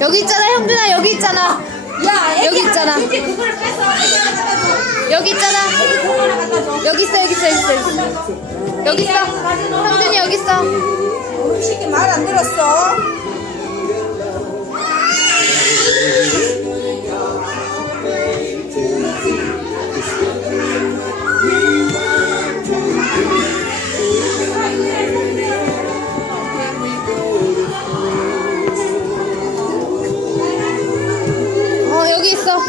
여기 있잖아 형준아 여기 있잖아 야, 여기 있잖아. 애기 그걸 뺏어. 애기한테 갖다 줘. 여기 있잖아 애기 그거 하나 갖다 줘. 여기 있어 여기 있어 여기 있어 여기 있어 여기 있어 형준이 여기 있어 음식이 말안 들었어. listo.